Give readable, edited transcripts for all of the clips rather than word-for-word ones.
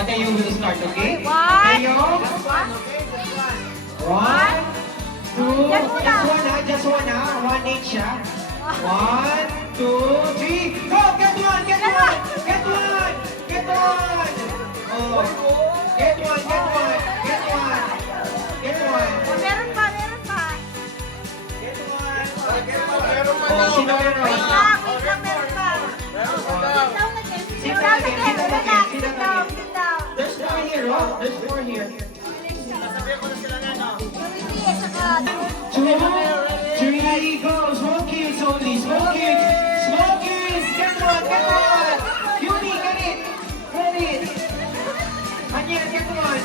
Mateo will start, okay? One. Mateo. 1, 2, just one ha. 1 each ha. 1, 2, 3, go! Get one! Get one! Get one! Get one! Oh. Get one! Get one! Get one! Get one! Meron pa, meron pa. Get one! Oh, sino meron? Wait lang, meron pa. Sit down again, relax, sit down. There's more here, oh. There's more here. 2, 3, go! Small kids only! Small kids! Small kids! Get one! Get one! Yuni, get it! Get it! Anya, get one!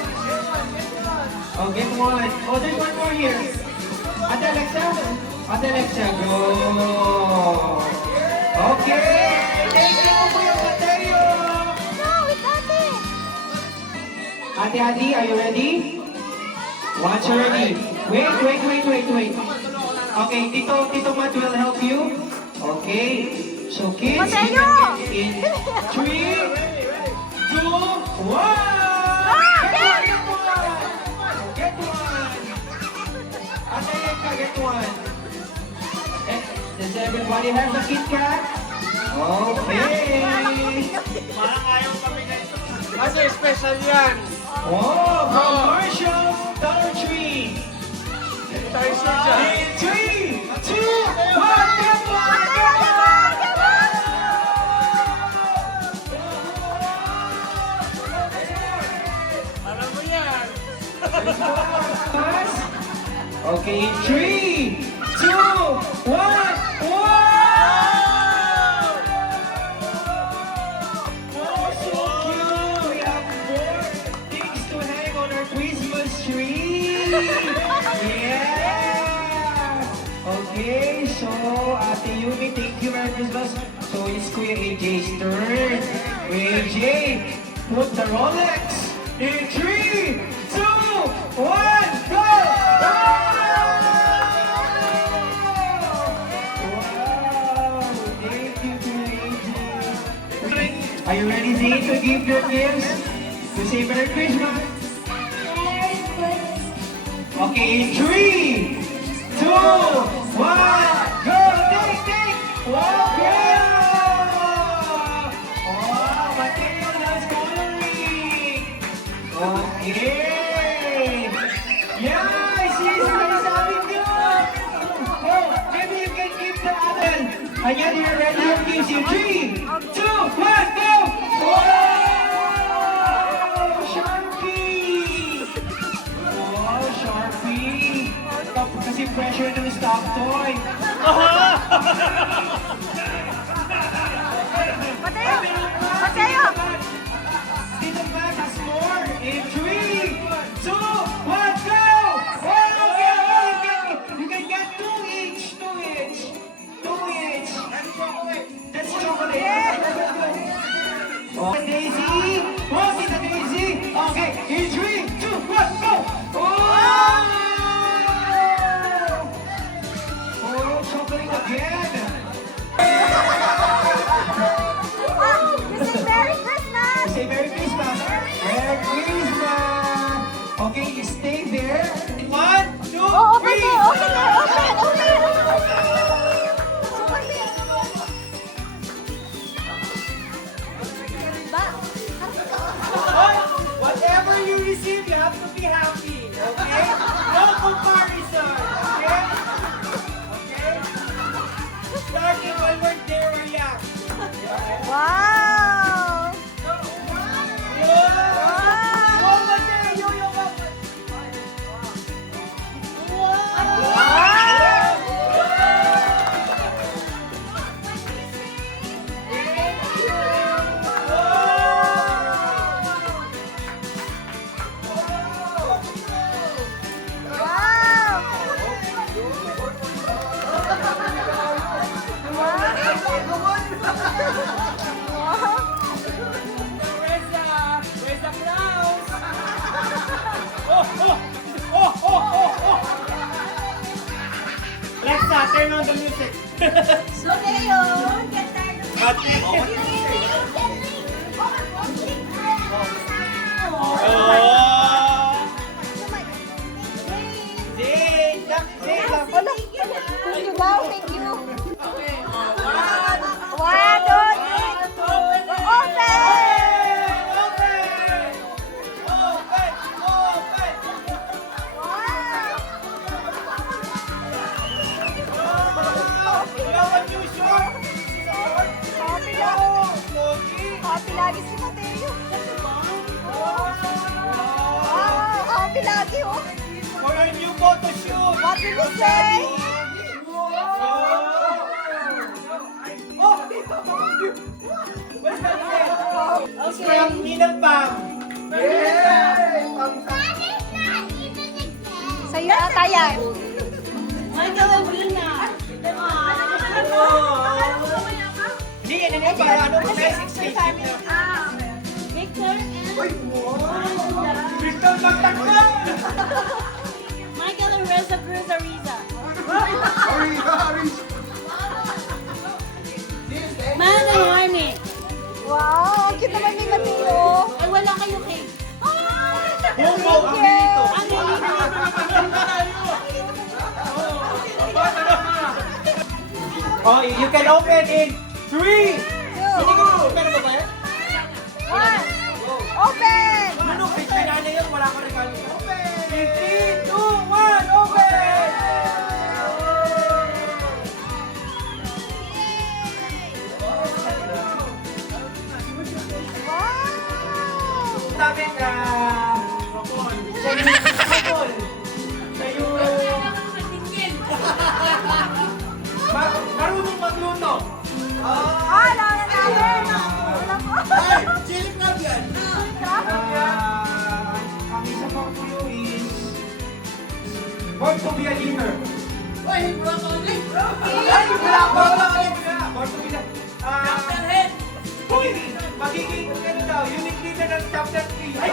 Oh, get one! Oh, there's one more here! Ate Alexa? Ate Alexa, go! Okay! Thank you po yung Mateo! No, it's Ate. Ate Adi, are you ready? Once you're ready. Wait. Okay, Tito Matt will help you. Okay. So kids, Mateo! in 3, 2, 1! Get one! Ate Alexa, get one! Does everybody have the Kit Kat? Okay. Parang ayaw kami na ito. Kasi special yan. Oh, from Marshall Dollar Tree. Tayo siya dyan. In 3, 2, 1, get one! Alam mo yan. Okay, in 3, 2, 1, wow! Oh, so cute! We have more things to hang on our Christmas tree! Yeah! Okay, so Ate Yumi, thank you Merry Christmas. So it's Kuya AJ's turn. Kuya AJ, put the Rolex in 3, 2, 1, go! Are you ready, Zane, to give your gifts? To say Merry Christmas? Okay, in 3, 2, 1, go! Take! Wow, yeah! Oh, Mateo loves coloring! Okay! Yeah, I see sinasabi niyo! Oh, maybe you can give the other. Ayan, you're ready your gifts in 3, 2, 1, go! Wow! Sharpie! Wow, Sharpie! Tapos kasi pressure ng stock toy. Mateo! Dito ba? Has more. In 3, 2, 1, go! Oh, okay. You can get 2 each. 2 each. 2 each. That's chocolate. Oh, Daisy. Oh, Tita Daisy. Okay. In 3, 2, 1, go! Oh! Oh, chocolate again. This is Merry Christmas! Say Merry Christmas. Merry Christmas. Okay, you stay there. 1, 2, 3. Oh, open there! Open! Whatever you receive, you have to be happy. Okay? No comparison. Okay? Okay? Starting when we're there, react. Wow! Alexa, turn on the music. Mateo, get tired of But, photo shoot. What did you say? Oh! What's that name? Scrap Ninang Pam. Sa'yo ata yan. Michael and Rina. Hindi, yan na para ano mo sa exchange na. Victor and Victor magtakbo! Michael and Reza Cruz Ariza. Man and Harney. Wow, ang cute naman ni Mateo. Ay, wala kayo cake. Bumo ang dito. Ano yun? Oh, you can open in 3! Hindi ko open ba ba yan? One. Open! Ano, Chris, pinana yun, wala ko regalo. Open! 3, 2, 1, open! Wow! Sabi na, marunong magluto. Ah, alam na natin. Alam mo. Chili crab yan. Ang isa pang clue is born to be a leader. Ay, broccoli! Ay, broccoli! Born to be a... Magiging ano daw, unique leader ng chapter 3. Ay,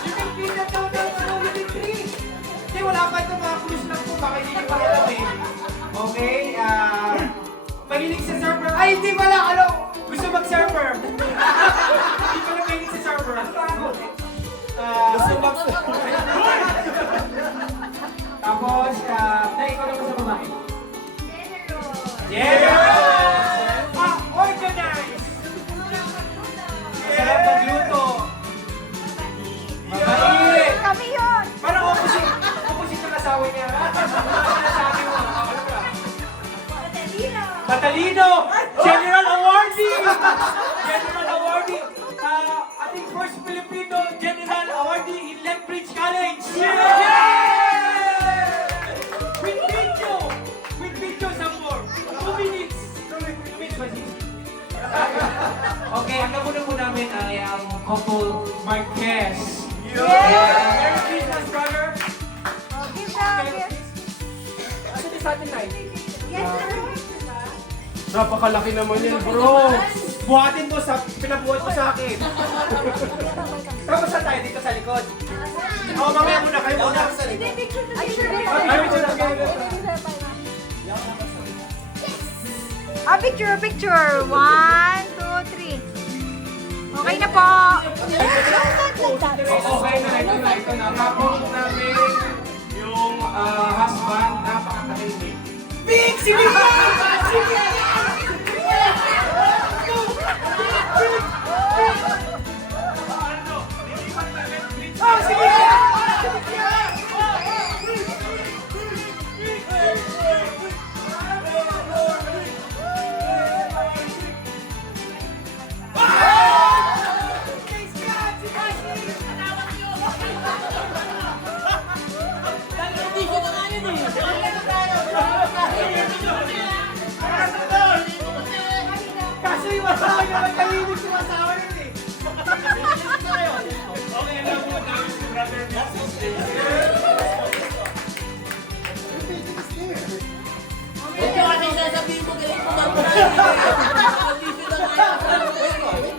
unique leader daw ng unit 3. Hindi, wala pa ito mga clues lang po. Baka hindi pa alam eh. Okay, mahilig sa server. Ay, hindi pala, ano, gusto mag-server. Hindi pala mahilig sa server. Gusto mag-server. Tapos, ikaw naman sa babae. Generous! Organized! Sarap magluto. Mabait! Kami yun. Parang opposite ng asawa niya. Sinasabi mo, ano ka? Matalino! General Awardee! General Awardee! Ating first Filipino General Awardee in Lethbridge College! With video! With video some more! 2 minutes! 2 minutes was it? Okay, ang nakunan po namin ay ang couple Marquez. Merry Christmas, brother! Oh, give na, give. Ano sa atin tayo? Yes, sir. Napakalaki naman yan, bro. Buhatin mo sa pinabuhat mo sa akin. Tapos saan tayo? Dito sa likod. Oo, mamaya muna. Kayo muna. Ay, sure. Ay, picture na kayo. Ah, picture, picture. 1, 2, 3. Okay na po. Okay na, ito na, ito na. Kapong namin yung husband, napakatahimik. Big! Si Big! Si Big! Oh, si Big! Kaso yung asawa niya magkalinig sa asawa niya eh. Okay, alam mo na si brother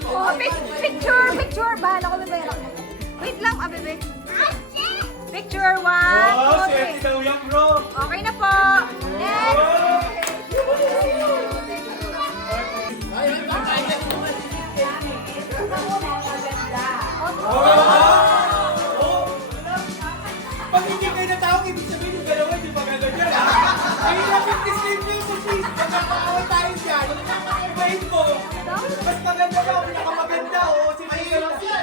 Oh, picture, picture. Bahala ko, bebe. Wait lang, bebe. Picture, 1, 2, Oh, 3. safety daw yan, bro. Okay na po. Next. Pag hindi kayo natawag, ibig sabihin yung dalawa, hindi pa gaganyan. Ay, lapit ni Slim Music, please. Magkakaaway tayo dyan. Ibahin mo. Mas maganda daw, pinakamaganda. Oo, si Mayo lang siya.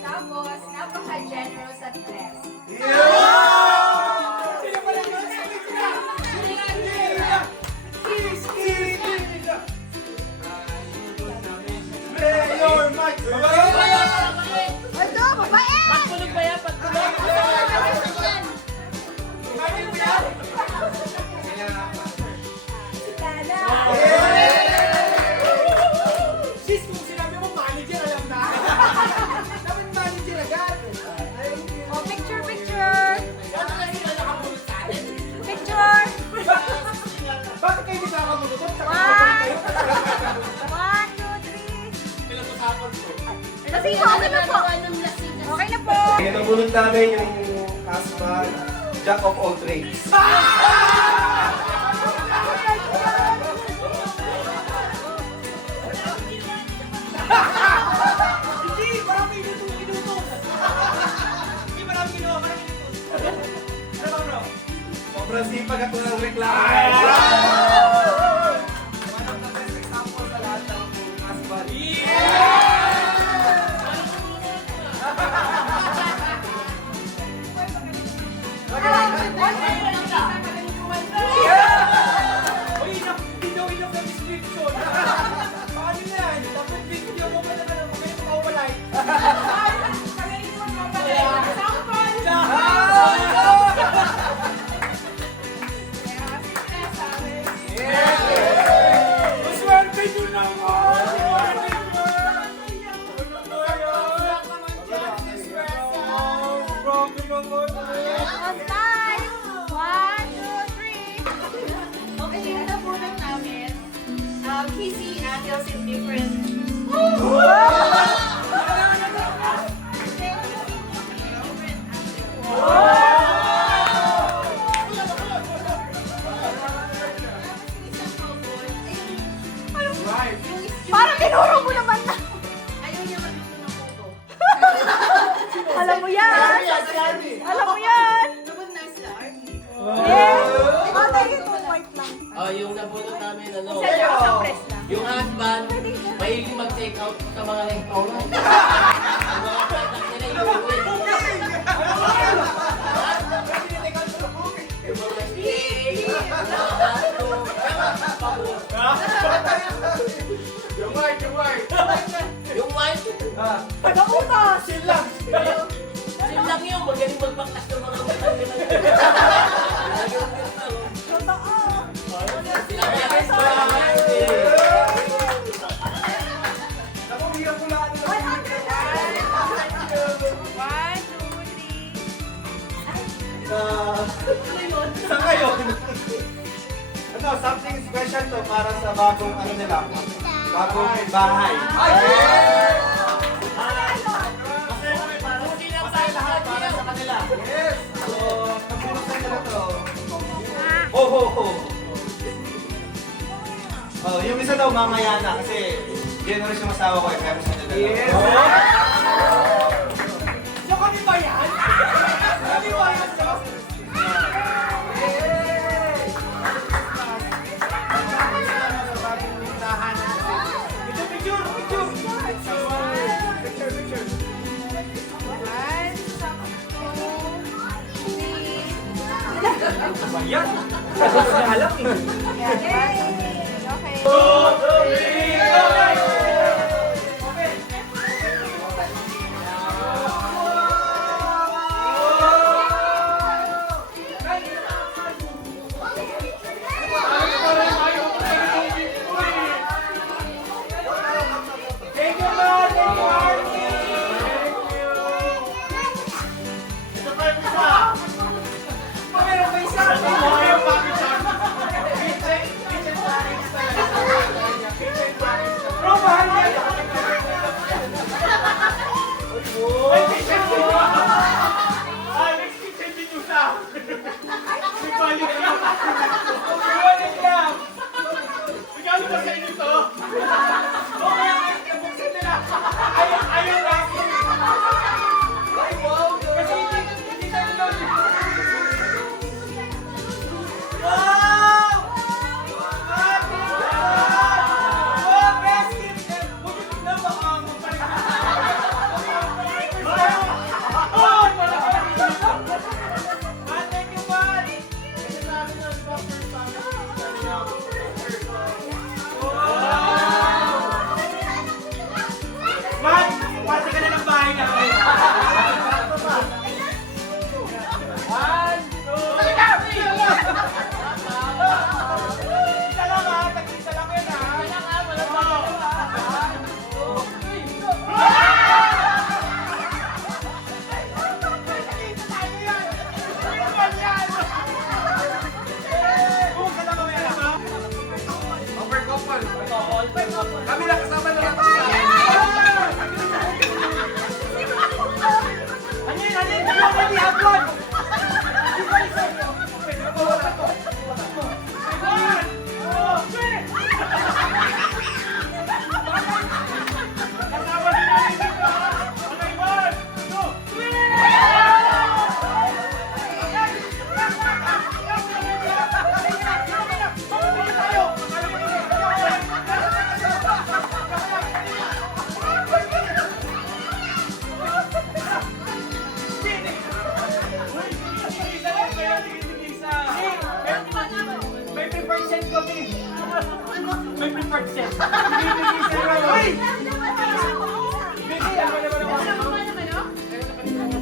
Tapos, napaka-generous at blessed. Sino pala yun? Sabi sila. Please, please. Mayor Mike. Ito, babae. Pagtulog ba yan? Pagtulog. Kasi okay na po. Okay na po. Ngayon, nabunod namin yung husband, jack of all trades. Hindi, marami minutos. Hindi, marami ginawa, marami minutos. Ano bro? Sobrang sipag at walang reklamo. One of the best example sa lahat ng husband. Uy, inom ng description. Paano yan? Dapat video mo pa naman ang mga mawalay. Maswerte nyo naman! Bye. 1, 2, 3. Okay, yung nabunod namin, kissy angles in different... Parang tinuro mo naman na. Ayaw niya mag-ito ng photo. Alam mo yan. Alam mo yan. Lubog na sila, Arby. Yes. Oh, thank you. White lang. Oh, yung nabunod namin, ano, Sa press lang. yung husband, mahilig mag-take out sa mga restaurant. Ang mga product nila, iuwi. Yung mga steak, mga hotdog, pabor. Yung white, yung white. Yung white, Taga-utas. sin lang yun, magaling magbakas ng mga mata nila. Totoo. Sila mga restaurant. Ako, hirap ko lahat ng 100 na. 1, 2, 3. Saan kayo? Ano, something special to para sa bagong ano nila, bagong bahay. Ay! Masaya lahat para sa kanila. Yes! So, pagpunod sa nila to. Ho, ho, ho. Oh, yung isa daw mamaya na kasi generous yung asawa ko eh, pero sa nila. Yes! So kami ba yan? Kami ba yan? Yan! Kasi alam eh. Okay. Thank you, Lord! Thank you, Arnie! Ito pa yung isa! Meron pa isa! Meron pa isa! Kitchen package talaga. Kitchen package. Bro, mahal yan! Ay, kitchen din ba? Ay, next kitchen din yung sa! May value ka lang! Iwanin lang! Regalo ba sa inyo to? Okay, buksan nila! Ayaw lang! Ay, wow! Kasi hindi tayo doon! Wow! Happy God! Oh, best gift ever! Huwag yung tignan mo, magpalit ka. Oh, man, thank you, man! Kasi sabi na, di ba, first time, sabi niya, wow! Uy! Baby, ako naman ako.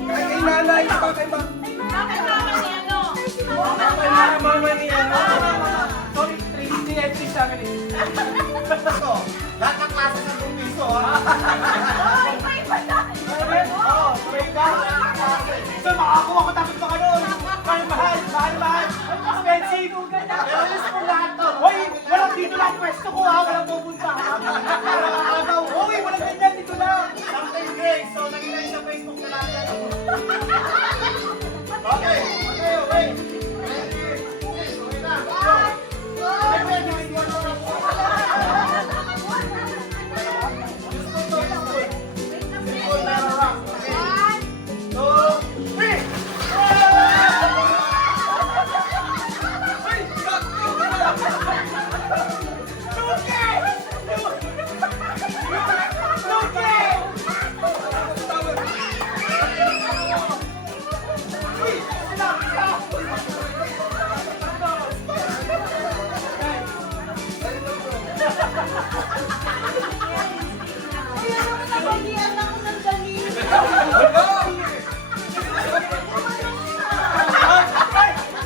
Kay nanay, bakit ba? Mama ni ano? Sorry, Tracy, entry sa akin eh. Ito, lahat ng klase sa piso, ha? Oo, so, makakuha ko tapos baka doon. Mahal. Expensive. Pero alis mo lahat to. Hoy, walang dito lang pwesto ko, ha? Walang pupunta, ha? Walang agaw. Hoy, walang ganyan dito lang. Something great. So, naging sa Facebook na lang. Okay. Wait.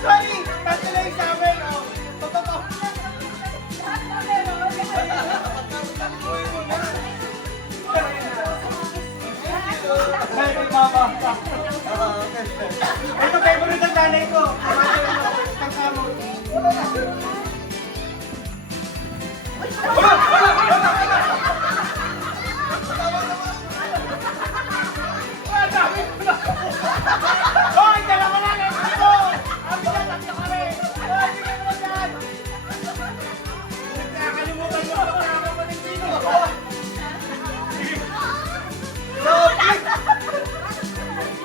Sorry! Tatulay sa amin, oh! Totoo! Hey, mama! Ito, favorite ng nanay ko! Kasama. Hoy, dalawa lang eh! Dito! Kami na, tatlo kami! Hoy, bigyan mo na dyan! Nakakalimutan mo pa para mo ng dito!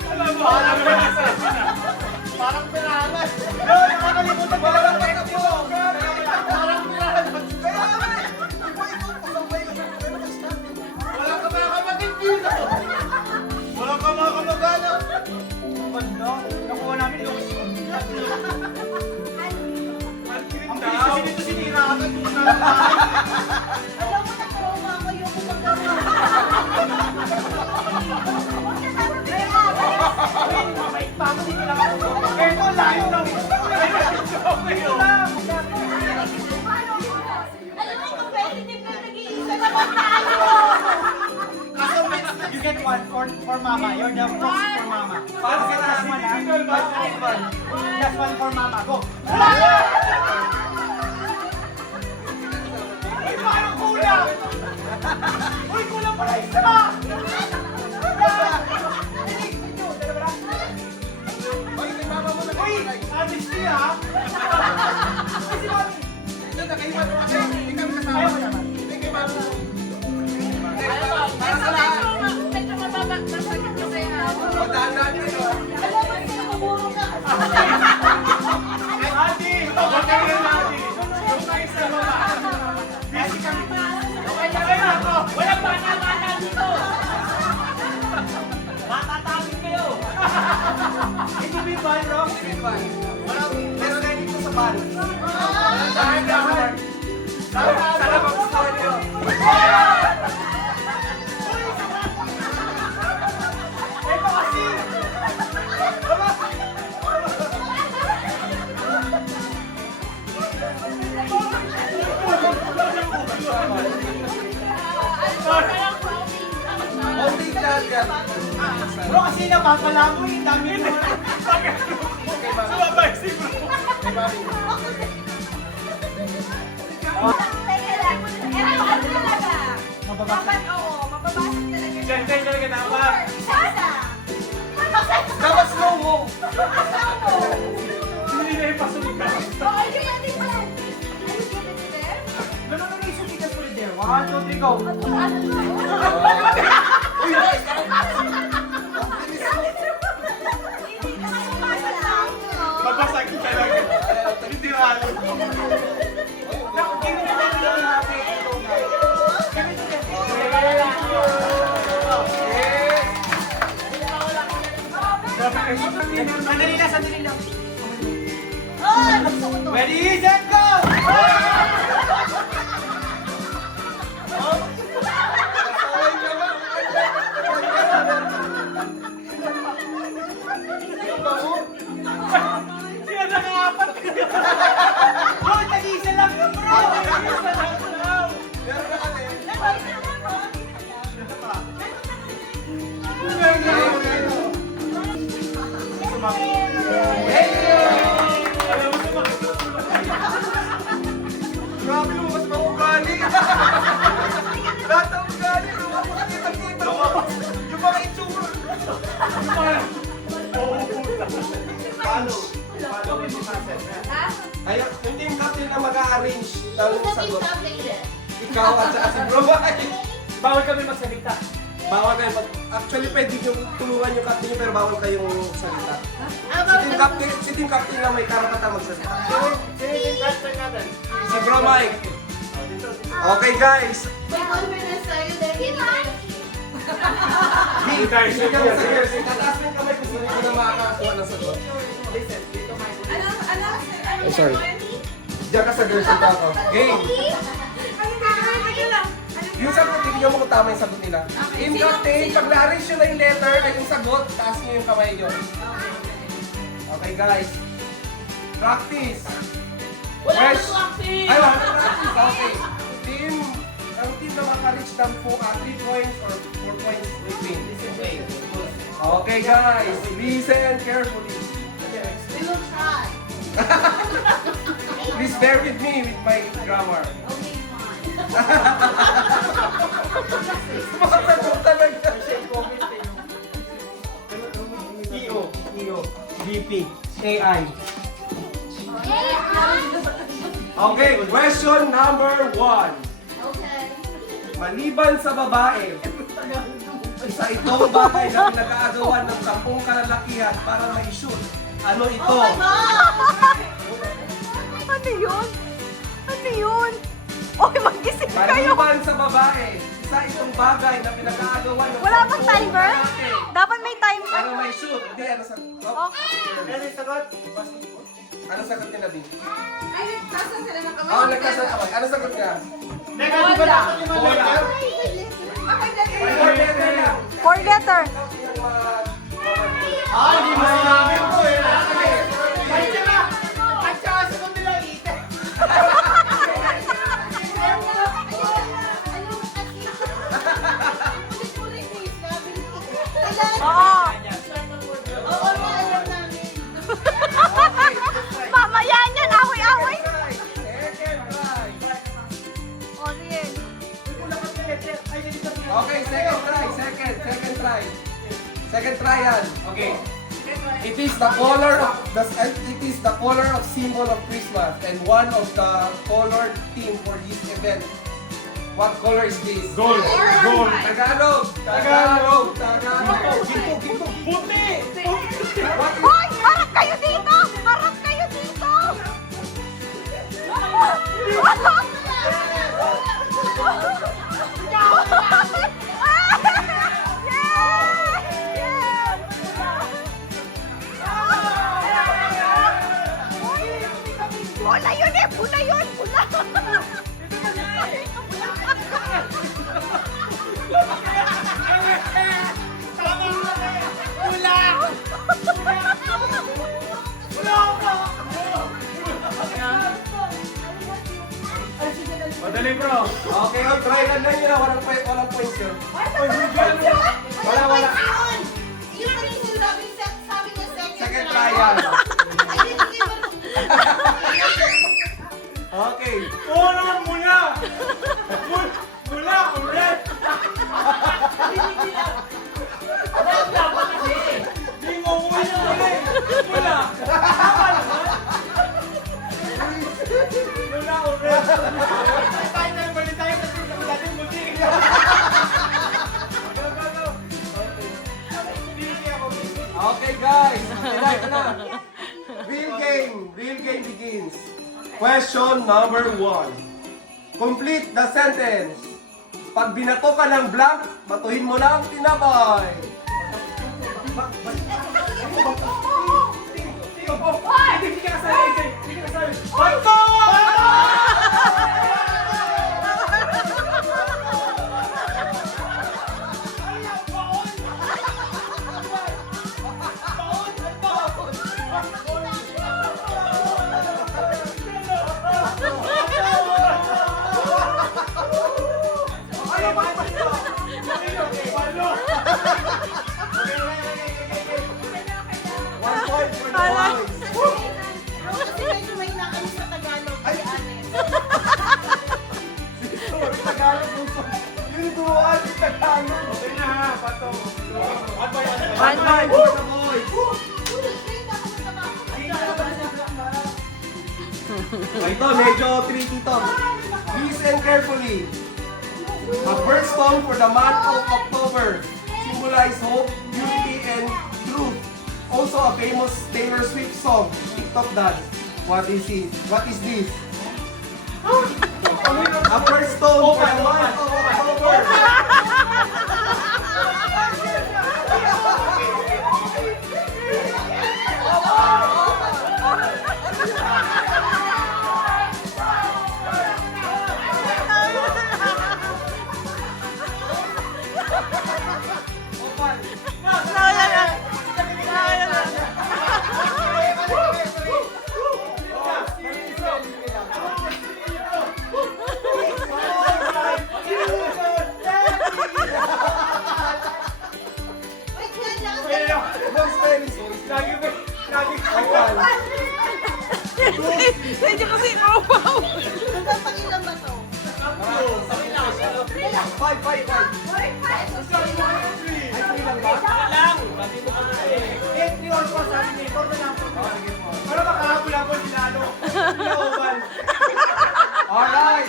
Alam mo, parang piranas! Hoy, nakakalimutan mo lang ang dito! Parang piranas! Wala ka mga kapatid dito! Wala ka mga kamag-anak! Banda, nakuha namin yung ang bilis kasi dito sinira agad yung mga Alam mo na trauma ako yung mabait pa ako dito lang ako. Ito, layo lang. Ito lang. Alam mo, competitive na nag-iisa naman tayo! You get one for mama. You're the proxy for mama. Para sa last one, ha? Just one for mama. Go. Uy, parang kulang! Uy, kulang pala isa! Uy, honesty, ha? Uy, si mami. Ayaw ko naman. Adi! Huwag ka rin, Adi! Yung kayo sa baba. Busy kami. Okay na ako. Walang bata-bata dito. Matatawin kayo. Hindi ba yung ball, Rob? Hindi ba yung ball? Meron na dito sa ball. Dahan-dahan. Sarap ang studio. Ito kasi! Bro, kasi napapala mo yung dami mo. Sumabay si bro. Mababasag talaga. Diyan talaga dapat. Sana! Dapat slow mo. Hindi na yung pasunod ka. Oh, you ready for that? Are you giving it there? No, you should take us for it there. 1, 2, 3, go. Babasag talaga. Hindi ralo. Sandali lang. Oh, gusto ko to. Ready, set, go! sagot. updated. Ikaw at saka si Bro Mike. Bawal kami magsalita. Bawal kayo actually pwede yung tulungan yung captain nyo pero bawal kayong salita. Si team captain lang may karapatan magsalita. Si Bro Mike. Okay guys. May confidence tayo dahil Sige, tataas mo yung kamay kung sino ko na makakakuha ng sagot. Sorry. Diyan ka sa girls ito ako. Game. Yung sagot, ibigyan mo kung tama yung sagot nila. Team captain, pag na-arrange nyo na yung letter na yung sagot, taas nyo yung kamay nyo. Okay guys. Practice. Wala Fresh. na acting! Ay, wala na practice. Okay. Ang team na maka-reach ng 3 points or 4 points, we win. Okay guys, listen carefully. we will try. Please bear with me with my grammar. Okay, fine. Sumasagot talaga. EO, VP, AI. Okay, question number 1. Okay. Maliban sa babae, isa itong bagay na pinag-aagawan ng 10 kalalakihan para ma-shoot. Ano ito? Oh my God! Ano yun? Ano yun? Oy, mag-isip kayo. Maliban sa babae, isa itong bagay na pinag-aagawan ng Wala bang 10 timer? lalaki Dapat may timer. para ma-shoot. Hindi, ano sagot? Oh. Ano yung sagot? Ano sagot niya, Nabi? Ay, nagtasan sila ng kamay. Oo, nagkasal ako. Ano sagot niya? Teka, di ba dapat yung mga letter? Four letter lang. 4 letter. Hindi mo sinabi ko eh. Ay, tira! At saka sagot nila ite. Oo. Oo, alam namin. Mamaya niyan, away-away. Second try. O, sige. Okay, second try. Second try. Second try yan. Okay. It is the color of symbol of Christmas and one of the colored theme for this event. What color is this? Gold. Gold. Tagalog. Tagalog. Tagalog. Ginto. Puti. What is Hoy, harap kayo dito! Harap kayo dito! Pula yun eh! Pula yun! Pula! Madali bro. Okay, try lang na yun. Walang points yun. Wala. Yun pa rin sabi niya Second try yan. I didn't even... Okay. Puro mula. Mula, ulit. Hindi mo ulit. Mula. Tama naman. Mula, ulit. Balik tayo kasi natin muti. Okay guys, ito na. Real game begins. Question number 1. Complete the sentence. Pag binato ka ng blank, batuhin mo lang tinapay. Hindi ka kasali. Bato! One point for the boys. Kasi medyo may nakano sa Tagalog. Ay! Honest. Tagalog gusto. Yung duwaan yung Tagalog. Okay na ha, Bato. One by one. One point for the boys. Ito, medyo tricky to. Listen carefully. A birthstone for the month of October symbolize hope, unity, and truth. Also a famous Taylor Swift song, TikTok dance. What is it? What is this? A birthstone for the month of October. Medyo kasi upaw. Hanggang pangilan ba to? Five. Para makahabol-habol sila, ano? Sila Oval. Alright.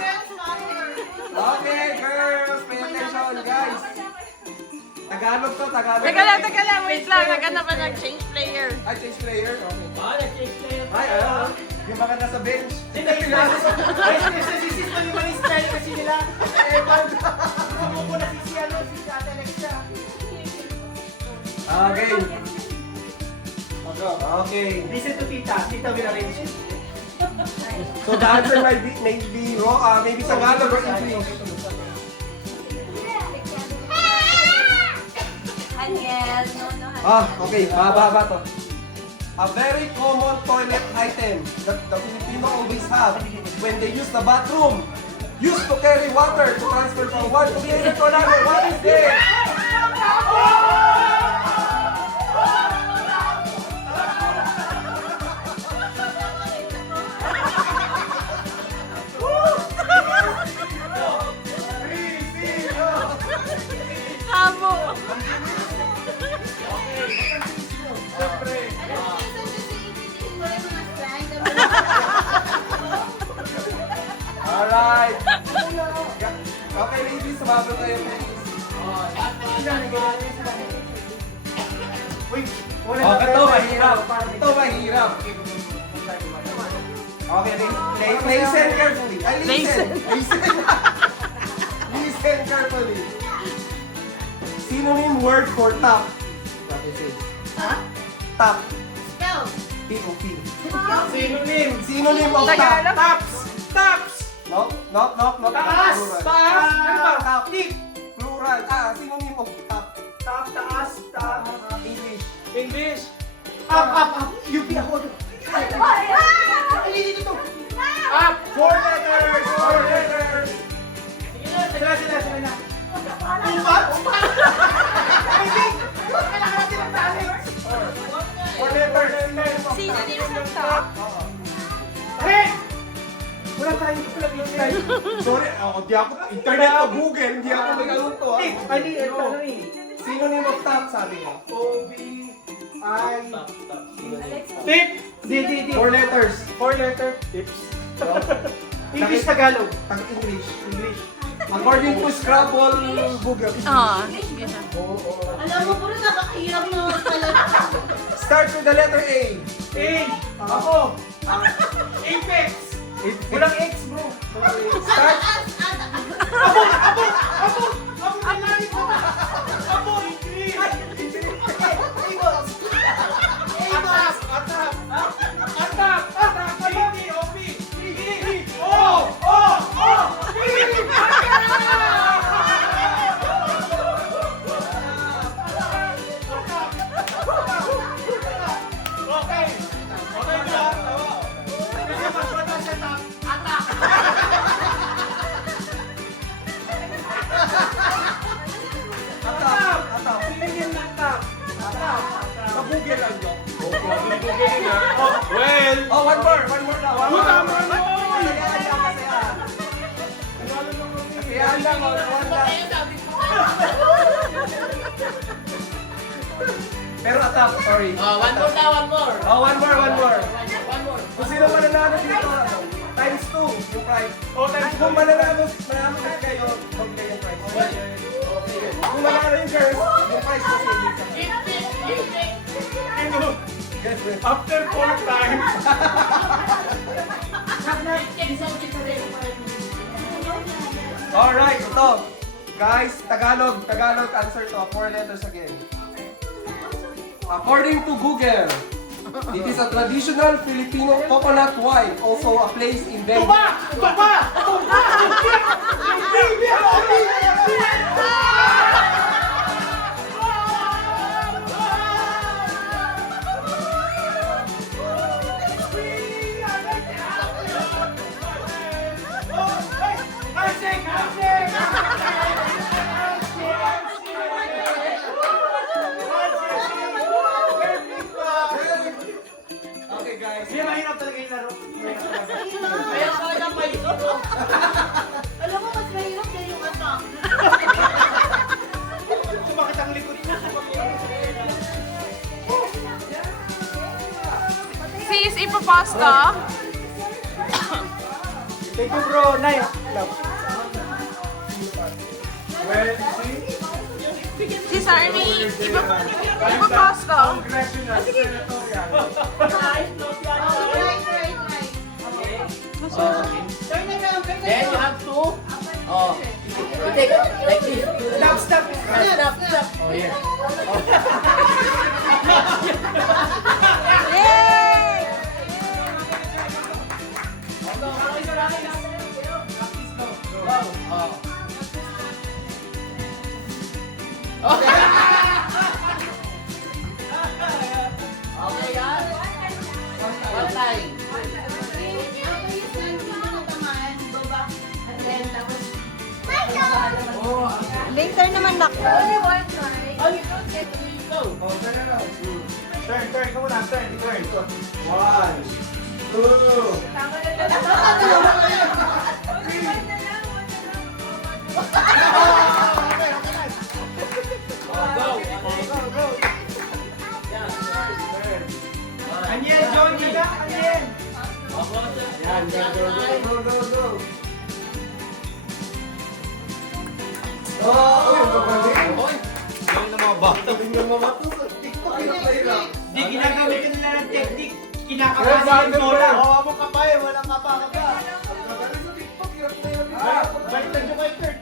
Okay, girls, pay attention, guys. Tagalog to, Tagalog. Teka lang, wait lang. Naghanap pa ng change player. Ay, change player. Okay. Nag-change player. Ay, yung mga nasa bench. Sisis pa yung mga style kasi nila. Sumuko na si Tata Alexa. Okay. Okay. Listen to Tita. Tita will arrange it. So the answer might be wrong, maybe Tagalog or English. Haniel, no. Okay, baba to. A very common toilet item that the Filipino always have when they use the bathroom. Used to carry water to transfer from one community to another. What is this? Hamo. Alright. Okay, ladies, sumabot tayo please. Wait, Ito mahirap. Ito mahirap. Okay, listen carefully. Listen. Listen carefully. Synonym word for top. What is it? Top. Spell. T-O-P. Synonym of Tagalog? top. Taps! No. Taas! Plural. Taas! Ano ba? Top. Tip! Plural. Synonym of top. Tap, taas, tap. English. English. Up. UP ako. Ay, dito. Up. 4 letters. 4 letters. Sila na. Upat? Hindi. Kailangan natin ng talent. 4 letters. Sino nila sa top? Hey! Wala tayong internet. Sorry, di ako, internet o Google, hindi ako mag-ano to. Synonym of top, sabi niya. O-B-I... Tip! D. 4 letters. 4 letter. Tips. English, Tagalog. English. English. According to Scrabble, Google. Alam mo, puro napakahirap na pala. Start with the letter A. A. Ako. Apex. Walang X, bro. Start. Abo! Nalalit ko na. Abo! Atap! T-O-P! Okay. Okay ba? Kasi mas siya tap. Atak! Atap. Sinigin ng tap. Atap. Sa Google lang yun. Well, Oh, one more na. One more. Kaya lang, one lang. Pero atap, sorry. One more. Oh, one more. One more. Kung sino mananalo dito, times 2. 2, yung prize. Kung mananalo kayo, huwag kayo yung prize. Kung mananalo yung girls, yung prize ko sa inyo. After 4 times. Alright, ito. Guys, Tagalog answer to. 4 letters again. According to Google, it is a traditional Filipino coconut wine, also a place in Bengal. Okay guys. Hindi, mahirap talaga yung laro. Kaya ko na pa ito. Alam mo, mas mahirap na yung attack. Sumakit ang likod ko. Sis, ipapasta. Take two, bro. Nay. Love. Sis Arnie, ipapasta. Then you have to, you take like this. Stop, stop. Stop. Oh, yeah. Yay! Okay, guys. One time. Later naman nak. Oh, you don't get to go. Turn, turn. Come on, turn. Turn. 1, 2, Anyen, Johnny. Anyen. go. Oh, Di ginagamit ka nila ng technique. Kinakabahan yung bola. Hawa mo kapay, walang kapa-kapa. Baliktad yung kay Kurt.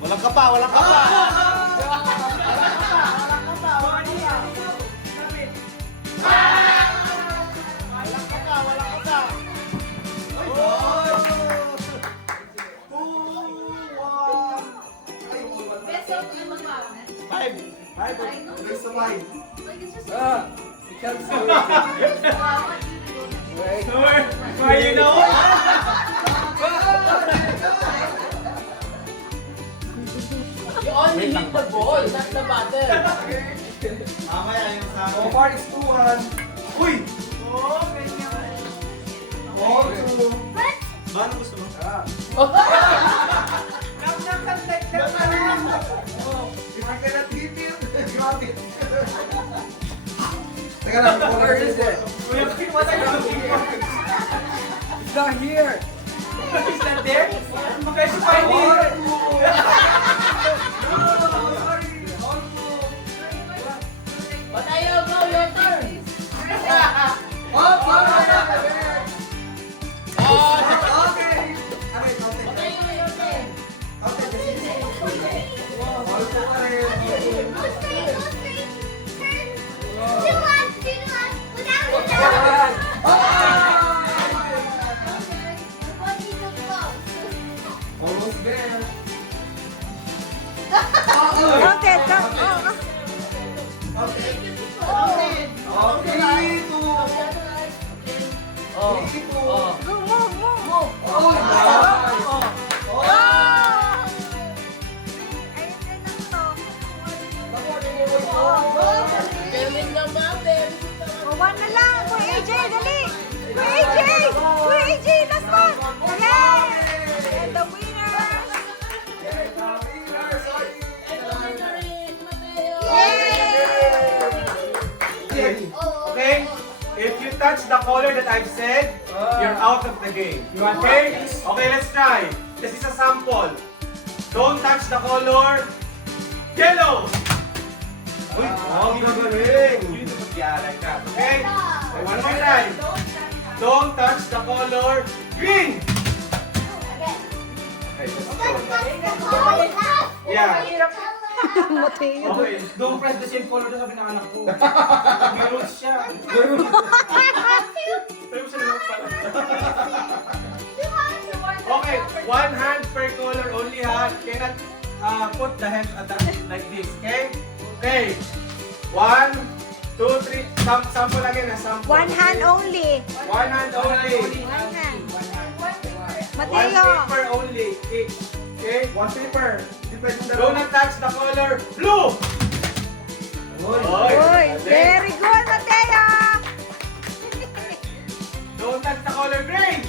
Walang kapa, walang kapa. You can't see it. Wait. Why you know? You only hit the ball, not the batter. Mamaya yung sa So far it's 2-1. Uy! 4-2. Ano gusto mo? If I cannot hit it, drop it. Teka lang, where is it? It's not here. Is that there? Kasi pwede. Patayo, go, your turn. Okay. Patayo, your turn. Almost there. Counted. Okay, 3-2. Oh. 3-2. Move. Oh, nice. Wow! Ayun din lang to. Galing naman, baby. One na lang. Kuya AJ, dali. Kuya AJ, last one. Yay! And the winners. Yay! touch the color that I've said, you're out of the game. Okay? Okay, let's try. This is a sample. Don't touch the color yellow. Uy, gagaling. Yun yung mag-iaral ka. Okay? One more time. Don't touch the color green. Okay, let's go. Yeah. Mateo. Okay. Don't press the same color doon sabi ng anak ko. May rules siya. Tayo mo siya naman pala. Okay, one hand per color only ha. You cannot put the hand like this, okay? Okay. 1, 2, 3. Sample again na sample. One hand only. One hand only. One hand. One Mateo. paper only. Okay? One paper. Do not touch the color blue. Uy, very good, Mateo. Don't touch the color green.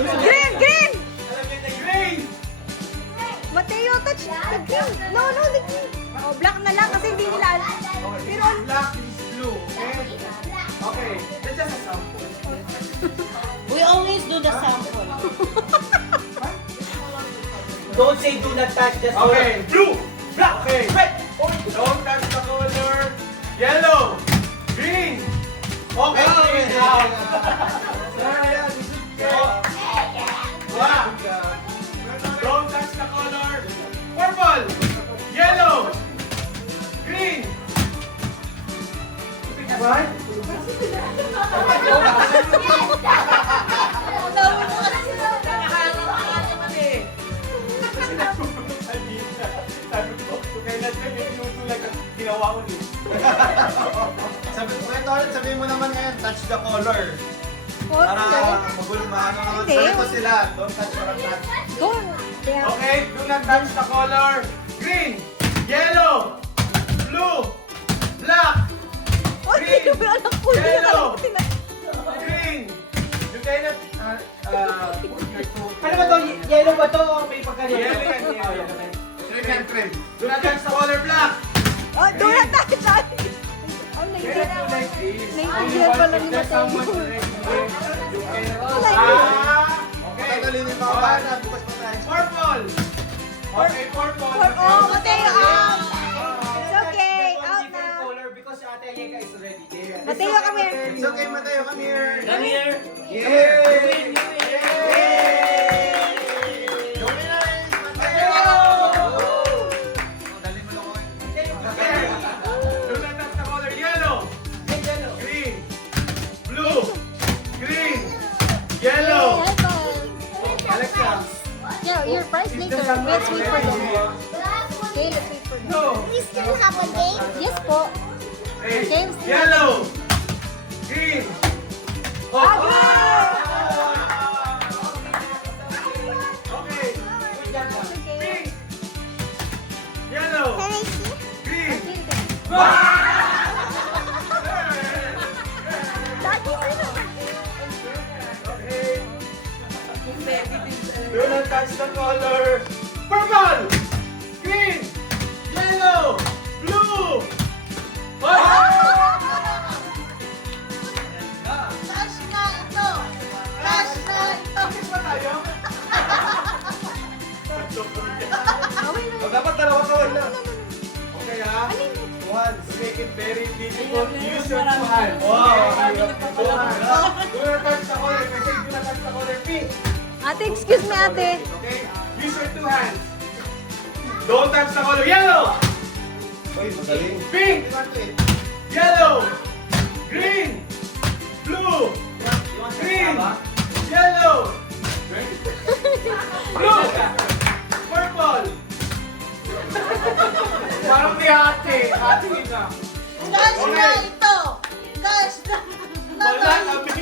Green, green. Alam niyo na green. Mateo, touch the green. No, the green. Oh, black na lang kasi hindi nila alam. Pero, Black is blue. Okay? Okay. That's just a sample. We always do the sample. Don't say do not touch, just Okay. Blue. Black. Okay. red. Don't touch the color yellow. Green. Okay. Green out. Black. Don't touch the color purple. Yellow. Green. What? Ginawa ko din. Sabihin mo naman ngayon, touch the color. oh, Magulo maano naman. Hindi. Sabi ko sila, don't touch the color. go. Yeah. Okay, do not touch the color green, yellow, blue, black, Oh, hindi mo alam ko. Hindi ko alam ko. green. You cannot put your two. Ano ba to? Yellow ba to? May pagka-yellow. Yellow yan, Oh, yellow. yellow. Trim and trim. Do not touch the color black. Oh, do not touch that. Oh, You cannot do like this. Naiintindihan pala ni There's Mateo. someone directly. You cannot. Like Okay. Tagalinin yung mga bata, bukas pa tayo. Purple. Okay, purple. Oh, Mateo, out. It's okay. Out Different now. color because Ate Ayeka is already there. Mateo, come here. It's okay, Mateo, come here. Come here. Yay! Gawin na rin, Mateo! Dali mo lang ako. Do not touch the color yellow, green, blue, green, yellow. Alexa. Yeah, your prize later. Let's wait for them. Okay, let's wait for them. No. We still have a game? Yes po. Hey, Games. yellow, green. Oh. Okay. Pink, yellow, green. Okay. Do not touch the color purple, green, yellow, blue. Dapat dalawa kawal lang. Okay ha? One. To make it very difficult, use your two hands. Wow! Two hands. Do not touch the color. Kasi do not touch the color pink. Ate, excuse me, ate. Okay? Use your two hands. Don't touch the color yellow, Uy, magaling. pink, yellow, green, blue, green, yellow, blue, purple. Parang ni ate. Ate na. Touch na ito! Touch na! Wala kami.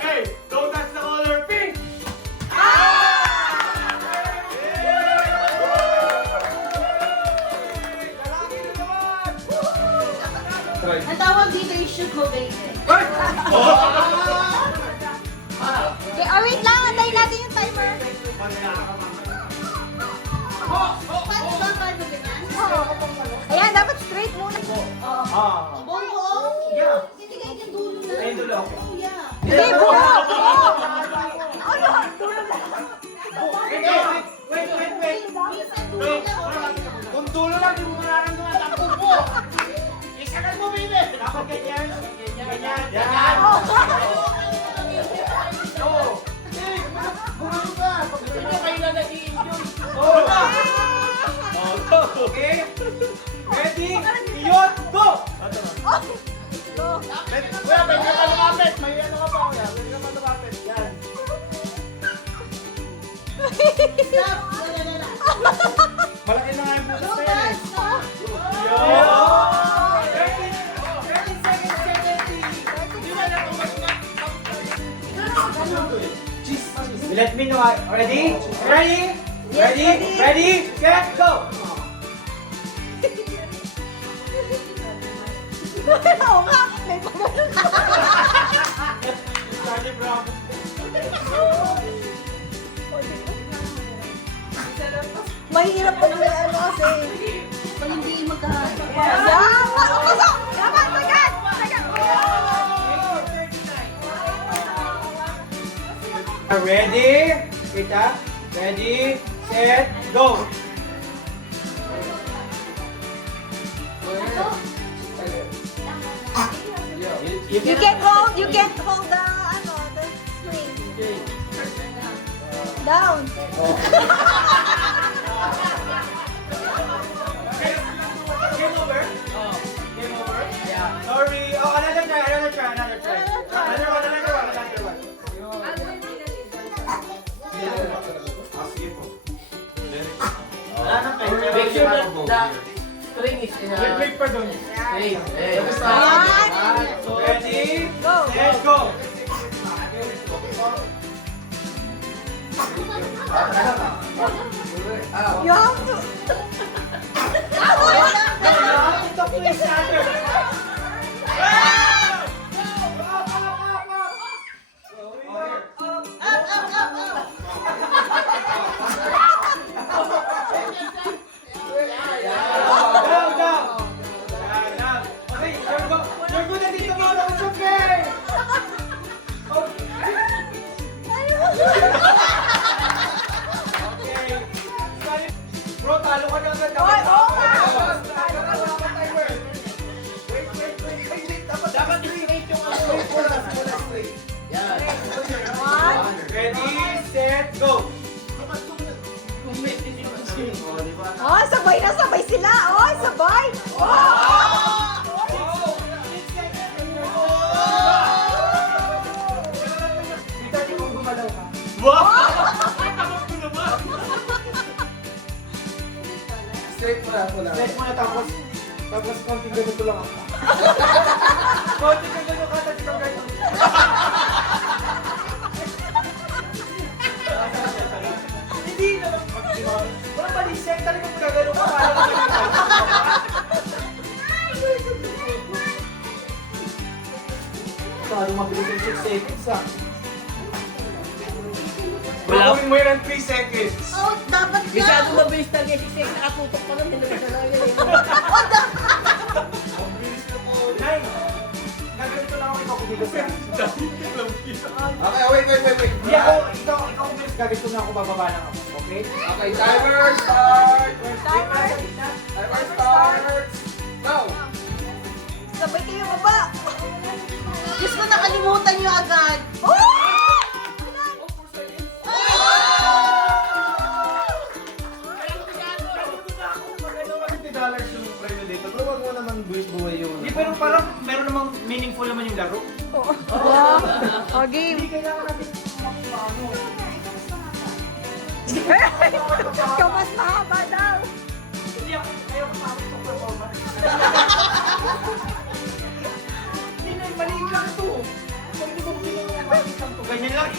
Okay, don't touch the color pink. Ang tawag dito is shoot mo, baby. Okay, oh, wait lang. Antayin natin yung timer. Paano ba tayo ganyan? Ayan, dapat straight muna. Ah. Buong-buong? Dapat ganyan. Ganyan. Yan. Oo nga. Oh. Gusto nyo kayo na nag-i-enjoy. Oh. Okay. Ready? Iyon. Go. Go. Kuya, pwede ka lumapit. May ano ka pa, kuya. Pwede ka pa lumapit. Yan. Malaki na nga yung butas na yan eh. Yo. 30 seconds, 70. Hindi ba na Let me know. Ready? Ready? Yes, Ready? ready. Ready? Set, go. Oo nga. May pagano. Charlie Brown. Mahirap pag may ano kasi. Pag hindi magkahanap. Yan! Pasok, pasok! Dapat, sagad! Sagad! Ready? Kita? Ready? Set, go. You can't hold the, ano, the string. Down. Game over? Game over? Yeah. Sorry. Oh, another try. Another one. Wala nang kanya. Make sure that the string is in a Wait pa doon. straight. Eh, Ready? Go. Set, go. You have to. Talk to each other. Down. Okay, you're good at it tomorrow. It's okay. Okay. Sorry. Bro, talo ka na agad. Oy, oo nga. Dapat straight yung Yan. One. Ready, set, go. Oh, sabay na sabay sila. Oh, sabay. Straight mo na. Set mo na tapos konting ganito lang ako. Konting ganito ka, tapos kang ganito. Hindi naman. Wala mali, set talagang gagano ka para Parang mabilis yung 6 seconds ah. Gagawin mo yan ng 3 seconds. Oh, dapat na. Masyado mabilis talaga yung 6 seconds. Nakatutok pa lang. Hindi naman talaga yun. Nay, gaganito lang ako ikaw kumilos ka. Okay, wait. Hindi ako, ikaw kumilos, gaganito na ako, bababa lang ako. Okay? Okay, timer start. Timer. Timer starts. Go. Sabay kayo baba. Diyos ko, nakalimutan niyo agad. $50 yung premyo dito. Pero wag mo naman buhay yung... Hindi, pero parang meron namang meaningful naman yung laro. Wow. Oh, game. Hindi kailangan natin Ikaw mas mahaba daw. Hindi ako, ayaw ko pamit sa performance. Hindi na, maliit lang to. Pag hindi mo pinawakit lang to, ganyan lang.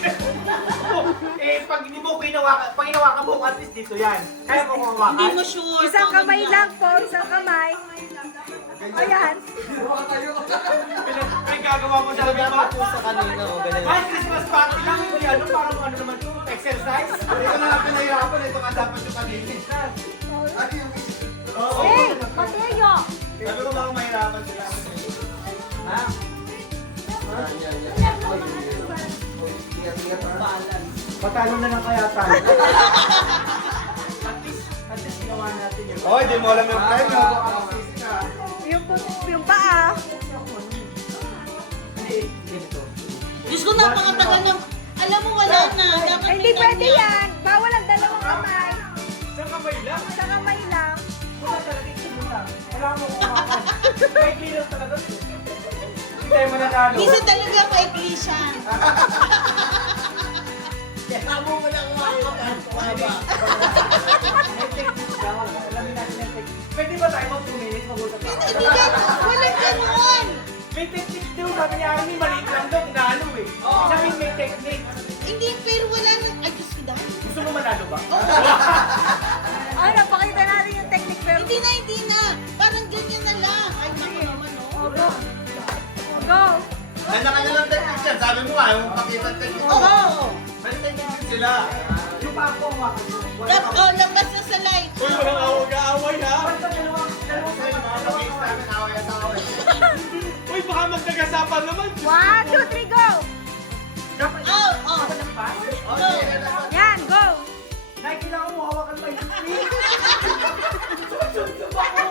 Pag hindi mo pag hinawakan mo, at least dito yan. Kaya mo kung hawakan. Hindi mo sure. Isang kamay lang po, isang kamay. Ayan. May gagawa mo sa labing pa? Sa kanina o ganyan. Ay, Christmas party lang. Hindi ano, parang ano naman to, exercise. Ito na lang pinahirapan. Ito nga dapat yung kanina. Ano yung... Hey, Mateo. Sabi ko baka mahirapan sila. Ha? Patalo na lang kaya tayo. At least ginawa natin yun. Hoy, di mo alam yung premyo. Yung paa. Diyos ko, napakatagal ng... Alam mo, wala na. Dapat Ay, hindi pwede yan. Bawal ang dalawang kamay. Sa kamay lang. Sa kamay lang. Wala talaga yung simula. Wala mo kumakan. May clear talaga. Hindi tayo mananalo. Minsan talaga maikli siya. Tamo mo lang kumakan. Kumaba. May technique daw. Alamin natin yung technique. Pwede ba tayo mag 2 minutes mag-usap na? Hindi ganun. Walang ganun. May technique daw. Sabi niya kami, maliit lang daw. Inalo eh. Sabi may technique. Hindi, pero wala na. Ay, Diyos ko dahil. Gusto mo manalo ba? Ay, napakita natin yung technique pero... Hindi na. Parang ganyan na lang. Ay, naku naman, oh. Go. Go. Kanya-kanya lang technique yan. Sabi mo nga, yung pakita technique. Oo. May technique din sila. Yung pa ako, Oh, labas na sa light. Uy, walang awag-aaway ha. basta dalawang Uy, baka magkagasapan naman. 1, 2, 3, go. Oh, oh. Go. Yan, go. Nay, kailangan mo hawakan pa yung screen. Susubsob ako.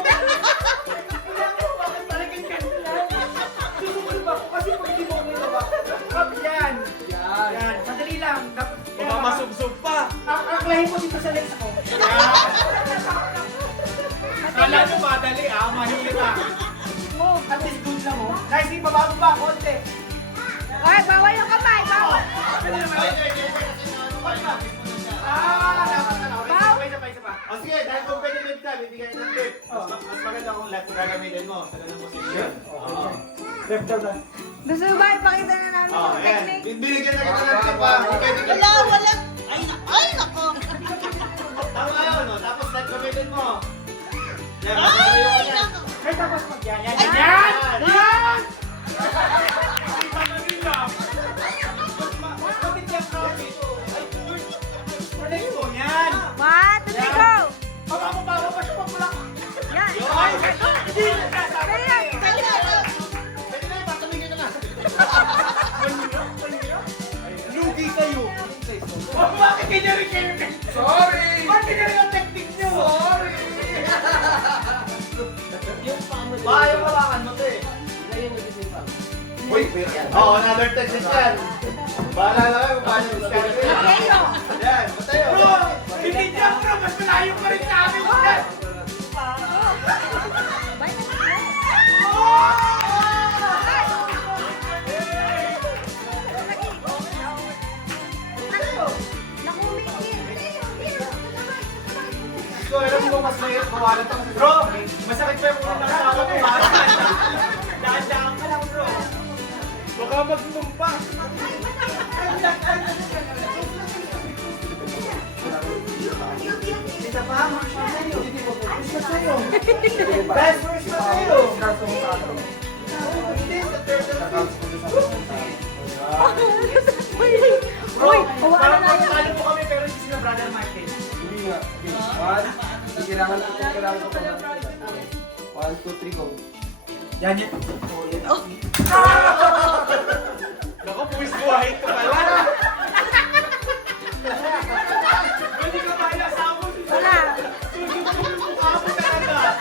Kailangan mo hawakan talagang ganun lang. Susubsob ako kasi pag di mo may hawak. Up, yan. Yan. Sandali lang. Baka masubsob pa. Aklahin mo dito sa legs ako. Kala nyo madali mahirap. At least good lang oh. Nice, ibababa pa, konti. Ay, bawal yung kamay. Bawal. Dapat na. Sabay, isa pa. O sige, dahil competitive ka, bibigay ng tip. Mas maganda kung left gagamitin mo sa ganung position. Left daw na. Gusto mo ba ipakita na namin yung technique? Binigyan na kita ng tip ha. Pwede ka. Wala. Ay, nako. Tama yun, no? Tapos left gamitin mo. Yan, Ay, nako. May tapos pag yan. Yan! Ay, Yan! yan! Yan! Madali lang. Mas mabit yung profit. Next mo, yan! 1, 2, 3, go. Papapapawa pa siya papulak. Yan. Ay! Hindi na sasabi. Ayan. Pwede na yun, patumigil ka na. Lugi kayo. Oh, bakit ganyan rin kayo? Sorry! Bakit ganyan ang technique niyo? Sorry! Ayaw hawakan mo to eh. Uy, oo, another technique yan. Bahala na kayo kung paano yung discard. Yan, matayo. Bro! Hindi niya bro! Mas malayo pa rin sa amin! Yan! So, alam mo mas mahirap kawalan to. Bro! Masakit pa yung ulo ng asawa ko. Daan-daan ka lang bro. Baka magtumpa. Kita pa? First na sa'yo. First na sa'yo. Best first na sa'yo. Hindi, sa turtle fish. Bro, parang pagkakalo po kami pero hindi sila brother Martin. Hindi nga. Okay. 1. Kailangan ko pa. 1, 2, 3, go. Yan yun. Naku, puwis buhayin ko pala. Hindi ka ba inasawa mo? Wala. Susunod mo yung mukha mo talaga. Wala.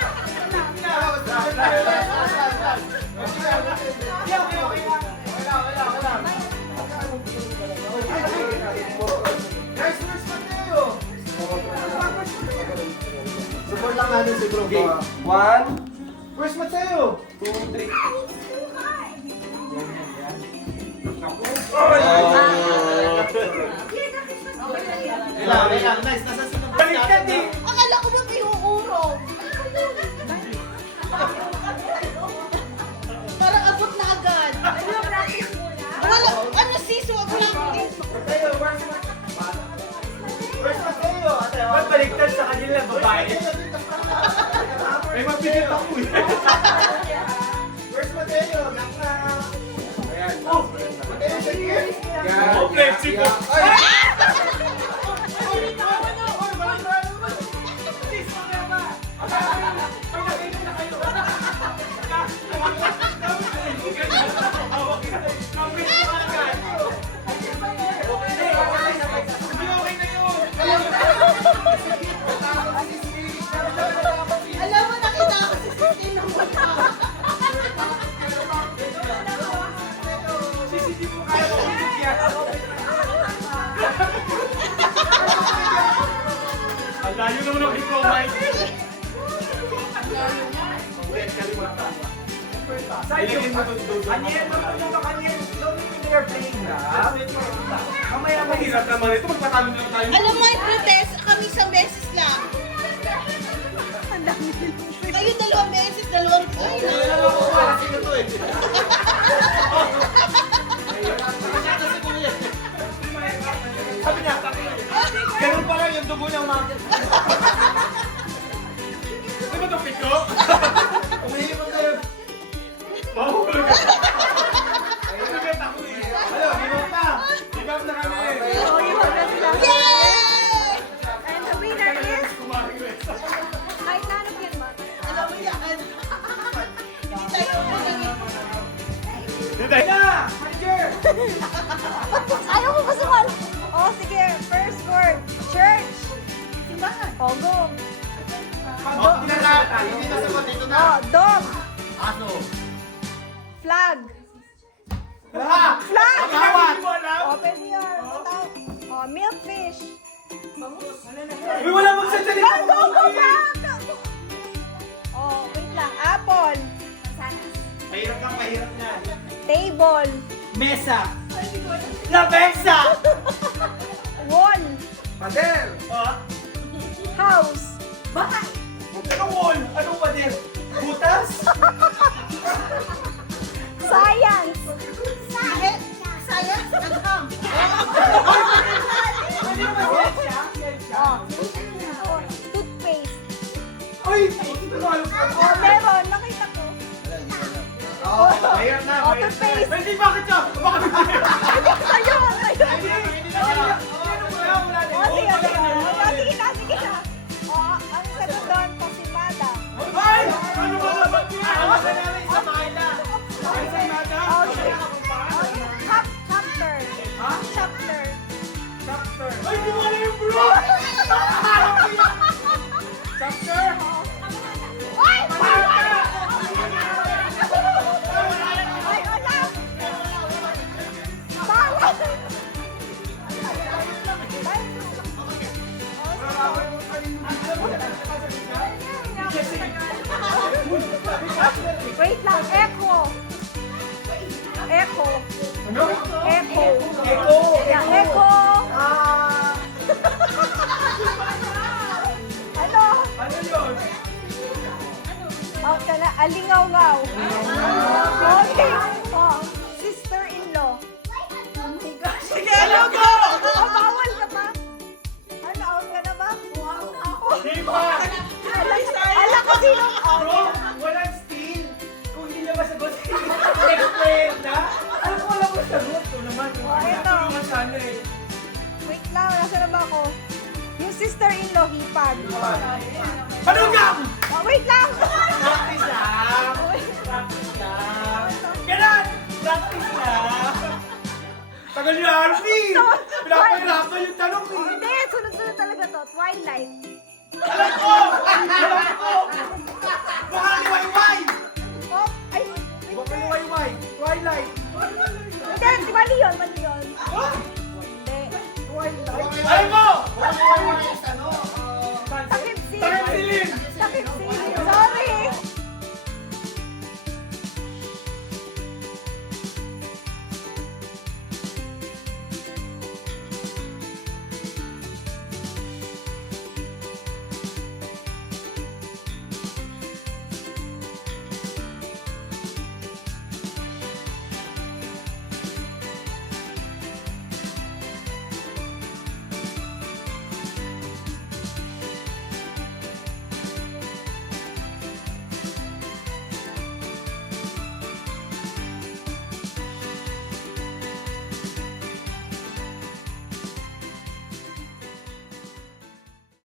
Guys, first pa tayo. Support lang natin si bro. 1, First pa tayo. 2, 3. Wait lang. Nice, nasa sino ba? Baliktad eh. Akala ko ba may uurong? Parang abot na agad. Wala, ano sis, wag lang. Tayo, first pa tayo. Ba't baliktad sa kanila, babae? May mapilit ako eh. First pa tayo. Ayan. Oh, tayo sa gear. Yan. Oh, flexible. Alam mo, nakita ko si Sis Tinong Layo naman ang ikaw, Mike. Ilagay mo ito doon. Aniel, magpapalala ka, Aniel. Don't you think they're playing rough? Mamaya Mahirap naman ito. Magpatalo lang tayo. Alam mo, protest kami isang beses lang. Kayo dalawang beses, dalawang ay, Sino to eh? Sabi niya, ganun pa lang yung dugo niya umakit. Ano ba ito, Pico? Umihi mo tayo. Mahulog ka. Nagat ako eh. Ano, ginoo pa. Give up na kami. Oh, you have na sila. Yay! And the winner is... Kumakiwes. Kahit nanap yan ba? Alam mo yan. Hindi tayo Dahil na! Manager! Ayaw ko kasumal. Oh, sige. First word. Church. Simbahan. Oh, go. Oh, hindi na sagot. Dito na. Oh, dog. Aso. Flag. Lahat! Flag. Tawad! Open your mouth. Oh, milkfish. Uy, wala magsasalita! Go, go, go back. Oh, wait lang. Apple. Mahirap lang, mahirap na. Table. Mesa! Lamesa! Wall. Pader! House. Bahay. Ano wall? Anong pader? Butas? Science. Science, agham. Ano naman siyensya? Siyensya? Oh, toothpaste. Uy! Ito na alam ko. Oh, meron. Nakita ko. Oh, mahirap na, Oh, mahirap na. toothpaste. Hindi, bakit siya? Bakit siya? Tayo, tayo. Wala, wala din. Oh, sige, sige. Oh, sige na, sige na. Oh, ang sagot doon, pasimada. Ay! Ano ba naman niya? Ano ba namin sa Maila? Sa Maila? Oh, sige. Oh, chapter. Ha? Chapter. Chapter. Ay, di mo alam yung bro! Harap ko yan! Chapter? Ay! Ay, wala! Bala! Wait lang, echo. Echo. Ano? Echo. Echo! Yeah, echo. Ah! Ano? Ano yun? Okay na, alingaw-ngaw. Okay. Oh, sister-in-law. Oh my gosh. Sige, ano ko? Oh, bawal ka pa? Ano, out ka na ba? Wow, ako. Di ba? Ala ko sino? Bro, walang steal. Kung hindi niya masagot, explain na. Alam ko wala ko sagot. Ito naman. Oh, ito. Tulungan sana eh. Wait lang, nasa na ba ako? Yung sister-in-law, hipag. Manugang! Oh, wait lang! Practice lang. Practice lang. Ganun! Practice lang. Tagal ni Harvey! Pinapahirapan yung tanong eh. Hindi, sunod-sunod talaga to. Twilight. Alam ko! Alam ko! Baka ni Wayway! Oh, ay, Baka ni Wayway. Twilight. hindi, mali yun, mali yun. Ah! Hindi, Twilight. Alam mo!